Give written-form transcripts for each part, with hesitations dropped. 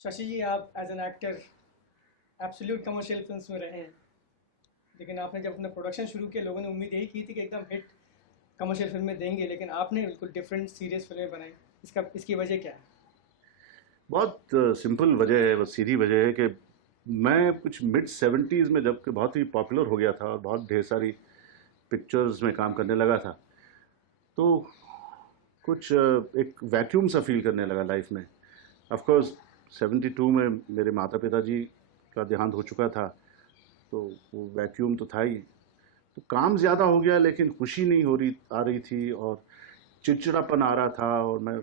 शशि जी, आप as an actor absolute commercial films में रहे हैं, लेकिन आपने जब अपना प्रोडक्शन शुरू किया लोगों ने उम्मीद यही की थी कि एकदम हिट कमर्शियल फिल्में देंगे, लेकिन आपने बिल्कुल डिफरेंट सीरियस फिल्में बनाई। इसकी वजह क्या है? बहुत सिंपल वजह है, बस सीधी वजह है कि मैं कुछ मिड सेवेंटीज़ में जब कि बहुत ही पॉपुलर हो गया था और बहुत ढेर सारी पिक्चर्स में काम करने लगा था, तो कुछ एक वैक्यूम सा फील करने लगा लाइफ में। ऑफ कोर्स 72 में मेरे माता पिताजी का देहांत हो चुका था, तो वो वैक्यूम तो था ही। तो काम ज़्यादा हो गया लेकिन खुशी नहीं आ रही थी, और चिड़चिड़ापन आ रहा था, और मैं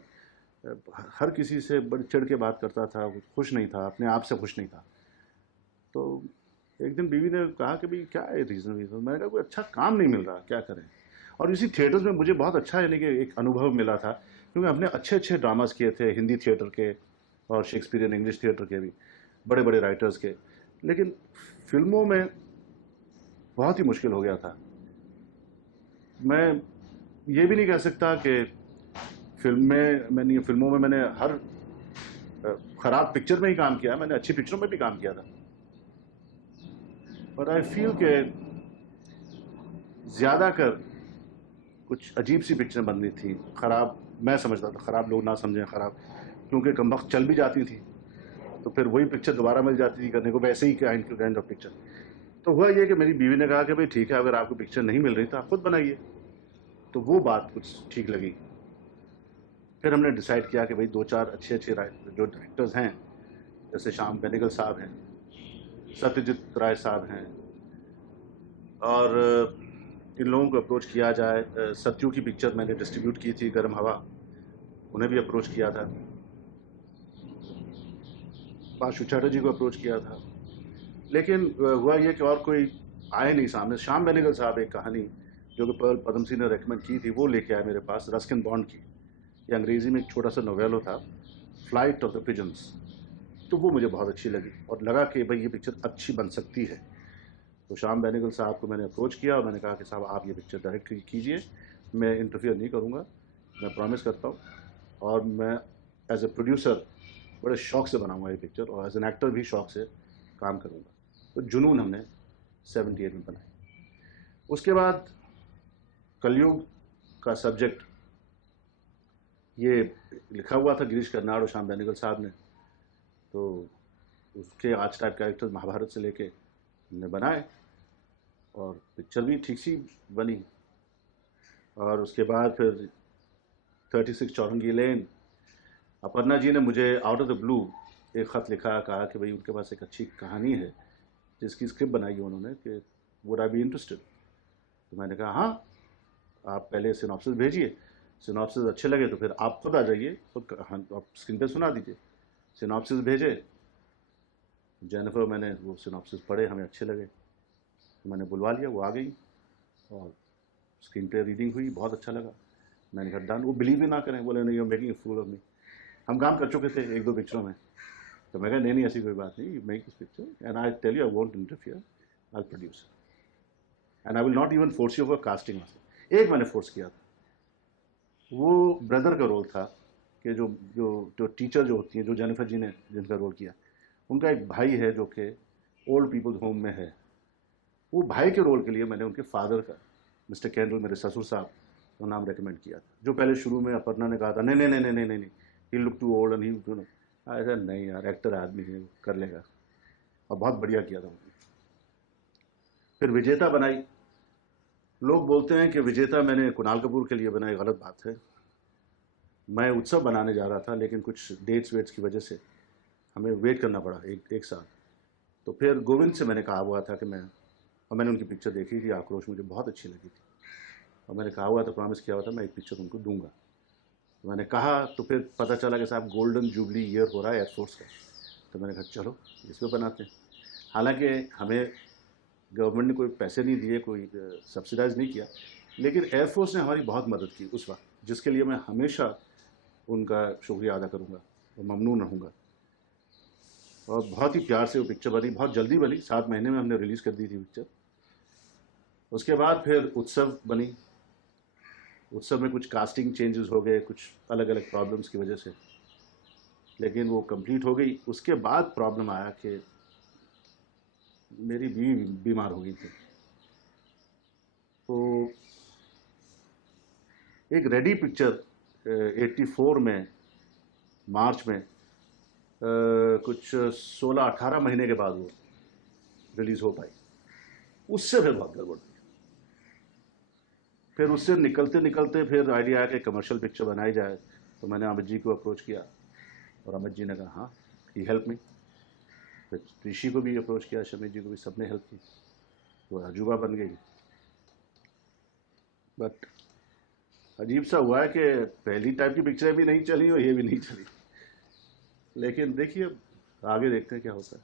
हर किसी से बड़ी चिढ़ के बात करता था, खुश नहीं था, अपने आप से खुश नहीं था। तो एक दिन बीवी ने कहा कि भाई क्या है रीज़न मैंने कहा कोई अच्छा काम नहीं मिल रहा, क्या करें। और इसी थिएटर्स में मुझे बहुत अच्छा यानी कि एक अनुभव मिला था, क्योंकि हमने अच्छे अच्छे ड्रामास किए थे हिंदी थिएटर के और शेक्सपियरियन इंग्लिश थिएटर के भी, बड़े बड़े राइटर्स के। लेकिन फिल्मों में बहुत ही मुश्किल हो गया था। मैं ये भी नहीं कह सकता कि फिल्मों में मैंने हर खराब पिक्चर में ही काम किया, मैंने अच्छी पिक्चरों में भी काम किया था। बट आई फील के ज़्यादा कर कुछ अजीब सी पिक्चरें बन रही थी, खराब। मैं समझता था खराब, लोग ना समझें खराब, क्योंकि कम वक्त चल भी जाती थी, तो फिर वही पिक्चर दोबारा मिल जाती थी करने को, वैसे ही काइंड ऑफ पिक्चर। तो हुआ ये कि मेरी बीवी ने कहा कि भाई ठीक है, अगर आपको पिक्चर नहीं मिल रही तो आप खुद बनाइए। तो वो बात कुछ ठीक लगी। फिर हमने डिसाइड किया कि भाई दो चार अच्छे अच्छे जो डायरेक्टर्स हैं, जैसे श्याम बेनेगल साहब हैं, सत्यजीत राय साहब हैं, और इन लोगों को अप्रोच किया जाए। सत्यू की पिक्चर मैंने डिस्ट्रीब्यूट की थी, गर्म हवा, उन्हें भी अप्रोच किया था। पाशु चैटर्जी को अप्रोच किया था। लेकिन हुआ ये कि और कोई आए नहीं सामने। श्याम बेनेगल साहब एक कहानी जो कि पर्ल पद्म सिंह ने रेकमेंड की थी, वो लेके आए मेरे पास, रस्किन बॉन्ड की। ये अंग्रेज़ी में एक छोटा सा नोवेलो था, फ्लाइट ऑफ द पिजन्स। तो वो मुझे बहुत अच्छी लगी और लगा कि भाई ये पिक्चर अच्छी बन सकती है। तो श्याम बेनेगल साहब को मैंने अप्रोच किया और मैंने कहा कि साहब आप ये पिक्चर डायरेक्ट कीजिए, मैं इंटरफियर नहीं करूँगा, मैं प्रॉमिस करता हूँ। और मैं एज ए प्रोड्यूसर बड़े शौक से बनाऊंगा ये पिक्चर, और एज एन एक्टर भी शौक से काम करूँगा। तो जुनून हमने 78 में बनाई। उसके बाद कलयुग का सब्जेक्ट ये लिखा हुआ था गिरीश कर्नाड और श्याम बेनेगल साहब ने, तो उसके आज टाइप कैरेक्टर महाभारत से लेके हमने बनाए, और पिक्चर भी ठीक सी बनी। और उसके बाद फिर 36 चौरंगी लेन, अपर्णा जी ने मुझे आउट ऑफ द ब्लू एक ख़त लिखा, कहा कि भाई उनके पास एक अच्छी कहानी है जिसकी स्क्रिप्ट बनाई है उन्होंने, कि वुड आई बी इंटरेस्टेड। तो मैंने कहा हाँ, आप पहले सिनॉप्सिस भेजिए, सिनॉप्सिस अच्छे लगे तो फिर आप खुद आ जाइए, खुद आप स्क्रीन पे सुना दीजिए। सिनॉप्सिस भेजे, जेनिफर, मैंने वो सिनॉप्सिस पढ़े, हमें अच्छे लगे, तो मैंने बुलवा लिया, वो आ गई और स्क्रीन पे रीडिंग हुई, बहुत अच्छा लगा। मैंने कहा डन। वो बिलीव भी ना करें, बोले नहीं, you making a fool of me. हम काम कर चुके थे एक दो पिक्चरों में। तो मैं कहा नहीं नहीं, ऐसी कोई बात नहीं, you make this picture and I tell you I won't interfere, I produce and I will not even force you for casting. एक मैंने फोर्स किया था, वो ब्रदर का रोल था, कि जो जो जो टीचर जो होती हैं, जो जेनिफर जी ने जिनका रोल किया, उनका एक भाई है जो कि ओल्ड पीपल्स होम में है। वो भाई के रोल के लिए मैंने उनके फादर का, मिस्टर कैंडल, मेरे ससुर साहब, का नाम रेकमेंड किया था। जो पहले शुरू में अपर्णा ने कहा था नहीं नहीं नहीं नहीं नहीं नहीं, he look too old and he too, ऐसा नहीं यार, एक्टर आदमी है, कर लेगा। और बहुत बढ़िया किया था उन्होंने। फिर विजेता बनाई। लोग बोलते हैं कि विजेता मैंने कुणाल कपूर के लिए बनाई, गलत बात है। मैं उत्सव बनाने जा रहा था, लेकिन कुछ डेट्स वेट्स की वजह से हमें वेट करना पड़ा एक साल। तो फिर गोविंद से मैंने कहा हुआ था कि मैं, और मैंने उनकी पिक्चर देखी थी आक्रोश, मुझे बहुत अच्छी लगी थी, और मैंने कहा हुआ था, प्रॉमिस किया हुआ था, मैं एक पिक्चर उनको दूंगा। तो मैंने कहा, तो फिर पता चला कि साहब गोल्डन जुबली ईयर हो रहा है एयरफोर्स का, तो मैंने कहा चलो इस पर बनाते हैं। हालांकि हमें गवर्नमेंट ने कोई पैसे नहीं दिए, कोई सब्सिडाइज नहीं किया, लेकिन एयरफोर्स ने हमारी बहुत मदद की उस वक्त, जिसके लिए मैं हमेशा उनका शुक्रिया अदा करूँगा और ममनून रहूँगा। और बहुत ही प्यार से वो पिक्चर बनी, बहुत जल्दी बनी, 7 महीने में हमने रिलीज़ कर दी थी पिक्चर। उसके बाद फिर उत्सव बनी। उत्सव में कुछ कास्टिंग चेंजेस हो गए, कुछ अलग अलग प्रॉब्लम्स की वजह से। लेकिन वो कंप्लीट हो गई। उसके बाद प्रॉब्लम आया कि मेरी बीवी बीमार हो गई थी, तो एक रेडी पिक्चर 84 में मार्च में कुछ 16-18 महीने के बाद वो रिलीज़ हो पाई। उससे फिर बहुत गड़बड़ हुई। फिर उससे निकलते निकलते फिर आइडिया आया कि कमर्शियल पिक्चर बनाई जाए, तो मैंने अमित जी को अप्रोच किया और अमित जी ने कहा हाँ, ही हेल्प मी। फिर ऋषि को भी अप्रोच किया, शमी जी को भी, सबने हेल्प की, वो अजूबा बन गई। बट अजीब सा हुआ है कि पहली टाइप की पिक्चरें भी नहीं चली और ये भी नहीं चली। लेकिन देखिए आगे देखते हैं क्या होता है।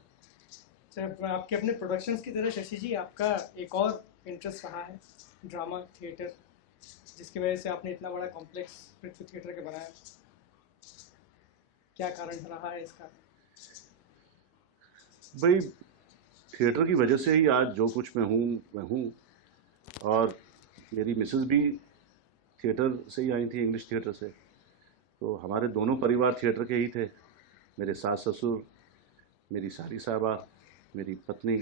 सर, आपके अपने प्रोडक्शंस की तरह शशि जी आपका एक और इंटरेस्ट रहा है ड्रामा थिएटर, जिसकी वजह से आपने इतना बड़ा कॉम्प्लेक्स पृथ्वी थिएटर के बनाया। क्या कारण रहा है इसका? भाई थिएटर की वजह से ही आज जो कुछ मैं हूँ। और मेरी मिसेस भी थिएटर से ही आई थी, इंग्लिश थिएटर से। तो हमारे दोनों परिवार थिएटर के ही थे। मेरे सास ससुर, मेरी सारी साहबा, मेरी पत्नी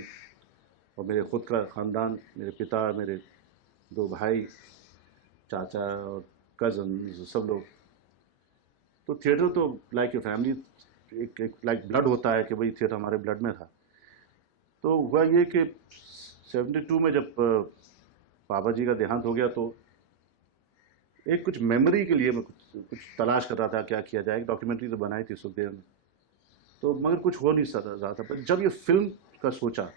और मेरे खुद का ख़ानदान, मेरे पिता, मेरे 2 भाई, चाचा और कज़न, सब लोग। तो थिएटर तो लाइक ए फैमिली, एक लाइक ब्लड होता है कि भाई थिएटर हमारे ब्लड में था। तो हुआ ये कि 72 में जब पापा जी का देहांत हो गया, तो एक कुछ मेमोरी के लिए मैं कुछ तलाश कर रहा था क्या किया जाए। एक डॉक्यूमेंट्री तो बनाई थी सुखदेव ने, तो मगर कुछ हो नहीं रहा था। पर जब ये फिल्म का सोचा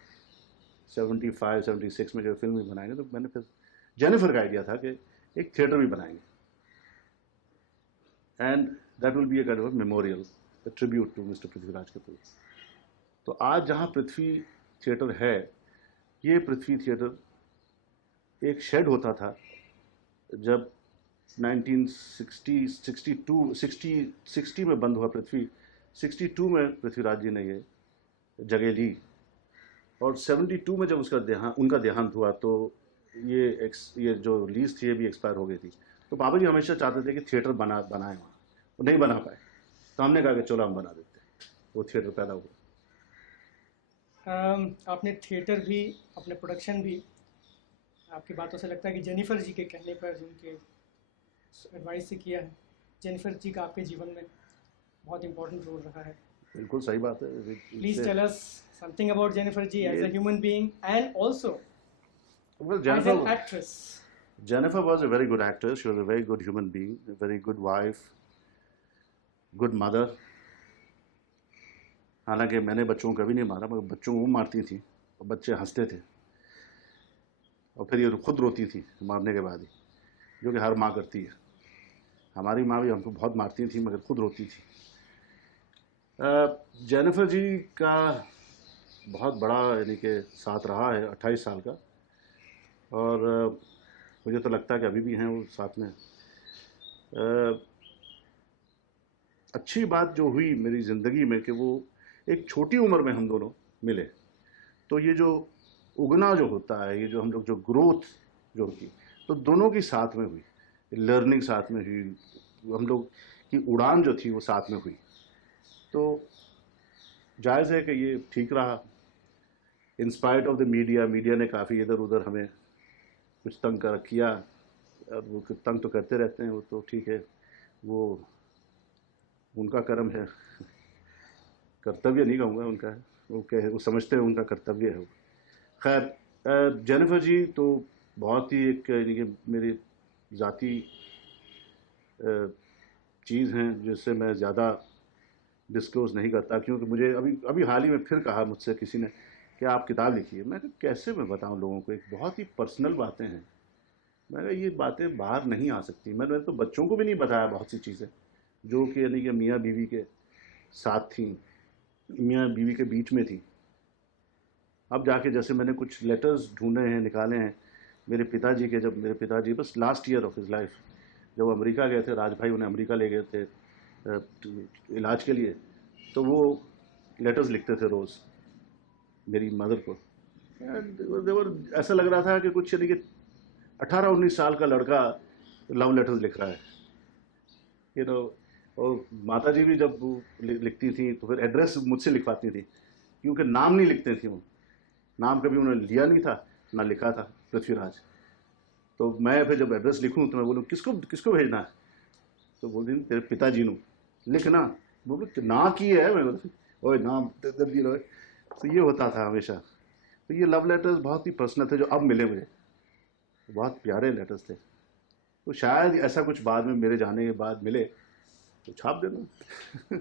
75-76 में जब फिल्म बनाएंगे, तो मैंने फिर जेनिफर का आइडिया था कि एक थिएटर भी बनाएंगे, and that will be a kind of memorial, a tribute to mister Prithviraj Kapoor. तो आज जहाँ पृथ्वी थिएटर है, ये पृथ्वी थिएटर एक शेड होता था। जब 1960 में बंद हुआ पृथ्वी, 62 में पृथ्वीराज जी ने ये जगह ली, और 72 में जब उनका देहांत हुआ, तो ये जो लीज थी ये भी एक्सपायर हो गई थी। तो बाबा जी हमेशा चाहते थे कि थिएटर बनाए वहाँ, वो नहीं बना पाए, तो हमने कहा कि चलो हम बना देते हैं। वो थिएटर पैदा हुआ। आपने थिएटर भी, अपने प्रोडक्शन भी, आपकी बातों से लगता है कि जेनिफर जी के कहने पर, उनके एडवाइस से किया है। जेनिफर जी का आपके जीवन में बहुत इंपॉर्टेंट रोल रहा है। बिल्कुल सही बात है। Please tell us something about Jennifer ji as a human being and also Well, as an actress. Jennifer was a very good actress. She was a very good human being, a very good wife, good mother. हालांकि मैंने बच्चों को कभी नहीं मारा, मगर बच्चों को वो मारती थी और बच्चे हंसते थे, और फिर ये खुद रोती थी मारने के बाद ही, जो कि हर माँ करती है। हमारी माँ भी हमको बहुत मारती थी, मगर खुद रोती थी। जेनिफर जी का बहुत बड़ा यानी कि साथ रहा है 28 साल का, और मुझे तो लगता है कि अभी भी हैं वो साथ में। अच्छी बात जो हुई मेरी ज़िंदगी में कि वो एक छोटी उम्र में हम दोनों मिले, तो ये जो उगना जो होता है, ये जो हम लोग जो ग्रोथ जो होती, तो दोनों की साथ में हुई, लर्निंग साथ में हुई, हम लोग की उड़ान जो थी वो साथ में हुई। तो जायज़ है कि ये ठीक रहा। इंस्पायर्ड ऑफ द मीडिया ने काफ़ी इधर उधर हमें कुछ तंग कर किया, अब वो तंग तो करते रहते हैं, वो तो ठीक है, वो उनका कर्म है, कर्तव्य नहीं कहूँगा उनका है, वो समझते हैं उनका कर्तव्य है वो। खैर, जेनिफर जी तो बहुत ही एक मेरी ज़ाती चीज़ हैं, जिससे मैं ज़्यादा डिस्क्लोज़ नहीं करता, क्योंकि मुझे अभी हाल ही में फिर कहा मुझसे किसी ने कि आप किताब लिखिए। मैं कैसे मैं बताऊं लोगों को, एक बहुत ही पर्सनल बातें हैं, मैंने ये बातें बाहर नहीं आ सकती। मैंने तो बच्चों को भी नहीं बताया बहुत सी चीज़ें जो कि यानी कि मियाँ बीवी के साथ थी, मियाँ बीवी के बीच में थी। अब जाके जैसे मैंने कुछ लेटर्स ढूंढे हैं, निकाले हैं मेरे पिताजी के, जब मेरे पिताजी बस last year of his life जब वो अमेरिका गए थे, राज भाई उन्हें अमेरिका ले गए थे इलाज के लिए, तो वो लेटर्स लिखते थे रोज़ मेरी मदर को। ऐसा लग रहा था कि कुछ यानी कि 18-19 साल का लड़का लव लेटर्स लिख रहा है, यू नो। और माता जी भी जब लिखती थी तो फिर एड्रेस मुझसे लिखवाती थी, क्योंकि नाम नहीं लिखते थे वो, नाम कभी उन्होंने लिया नहीं था ना लिखा था, पृथ्वीराज। तो मैं फिर जब एड्रेस लिखूं तो मैं बोलूँ किसको किसको भेजना है, तो बोलती थी तेरे पिताजी नु लिखना। बोलो ना की है, मैं ओए नाम दे दिया ओए। तो ये होता था हमेशा। तो ये लव लेटर्स बहुत ही पर्सनल थे जो अब मिले मुझे, बहुत प्यारे लेटर्स थे। तो शायद ऐसा कुछ बाद में मेरे जाने के बाद मिले तो छाप देना।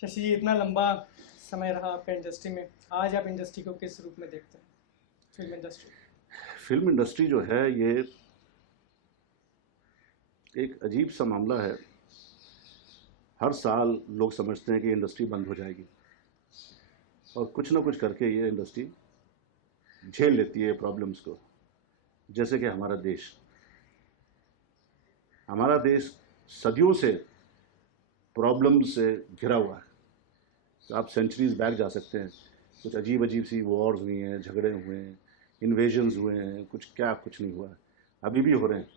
शशि जी, इतना लंबा समय रहा आपका इंडस्ट्री में, आज आप इंडस्ट्री को किस रूप में देखते हैं, फिल्म इंडस्ट्री? फिल्म इंडस्ट्री जो है ये एक अजीब सा मामला है। हर साल लोग समझते हैं कि इंडस्ट्री बंद हो जाएगी, और कुछ ना कुछ करके ये इंडस्ट्री झेल लेती है प्रॉब्लम्स को। जैसे कि हमारा देश सदियों से प्रॉब्लम से घिरा हुआ है। तो आप सेंचुरीज बैक जा सकते हैं, कुछ अजीब अजीब सी वॉर्स हुई हैं, झगड़े हुए हैं, इन्वेजन्स हुए हैं, कुछ नहीं हुआ है, अभी भी हो रहे हैं।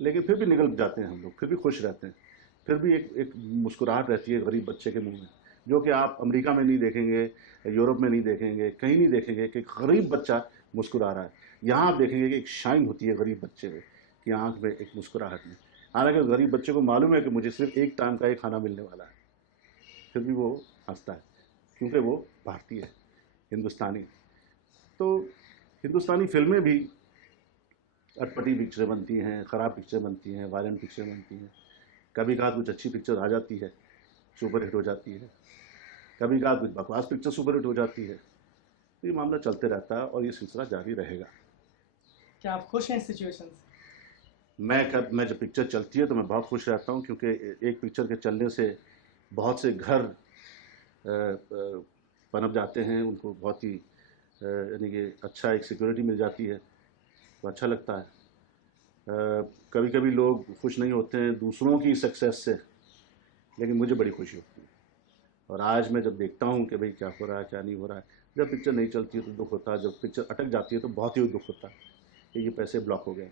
लेकिन फिर भी निकल जाते हैं हम लोग, फिर भी खुश रहते हैं, फिर भी एक मुस्कुराहट रहती है गरीब बच्चे के मुंह में, जो कि आप अमेरिका में नहीं देखेंगे, यूरोप में नहीं देखेंगे, कहीं नहीं देखेंगे कि गरीब बच्चा मुस्कुरा रहा है। यहाँ आप देखेंगे कि एक शाइन होती है गरीब बच्चे में, कि आँख में एक मुस्कुराहट में। हालांकि गरीब बच्चे को मालूम है कि मुझे सिर्फ एक टाइम का ही खाना मिलने वाला है, फिर भी वो हंसता है, क्योंकि वो भारतीय है, हिंदुस्तानी। तो हिंदुस्तानी फिल्में भी अटपटी पिक्चरें बनती हैं, ख़राब पिक्चर बनती हैं, वायलेंट पिक्चर बनती हैं। कभी कभार कुछ अच्छी पिक्चर आ जाती है, सुपर हिट हो जाती है, कभी कभार कुछ बकवास पिक्चर सुपर हिट हो जाती है। तो ये मामला चलते रहता है और ये सिलसिला जारी रहेगा। क्या आप खुश हैं इस सिचुएशन से? मैं जब पिक्चर चलती है तो मैं बहुत खुश रहता हूँ, क्योंकि एक पिक्चर के चलने से बहुत से घर पनप जाते हैं, उनको बहुत ही यानी कि अच्छा एक सिक्योरिटी मिल जाती है, तो अच्छा लगता है। कभी कभी लोग खुश नहीं होते हैं दूसरों की सक्सेस से, लेकिन मुझे बड़ी खुशी होती है। और आज मैं जब देखता हूँ कि भाई क्या हो रहा है क्या नहीं हो रहा है, जब पिक्चर नहीं चलती है तो दुख होता है, जब पिक्चर अटक जाती है तो बहुत ही दुख होता है कि ये पैसे ब्लॉक हो गए।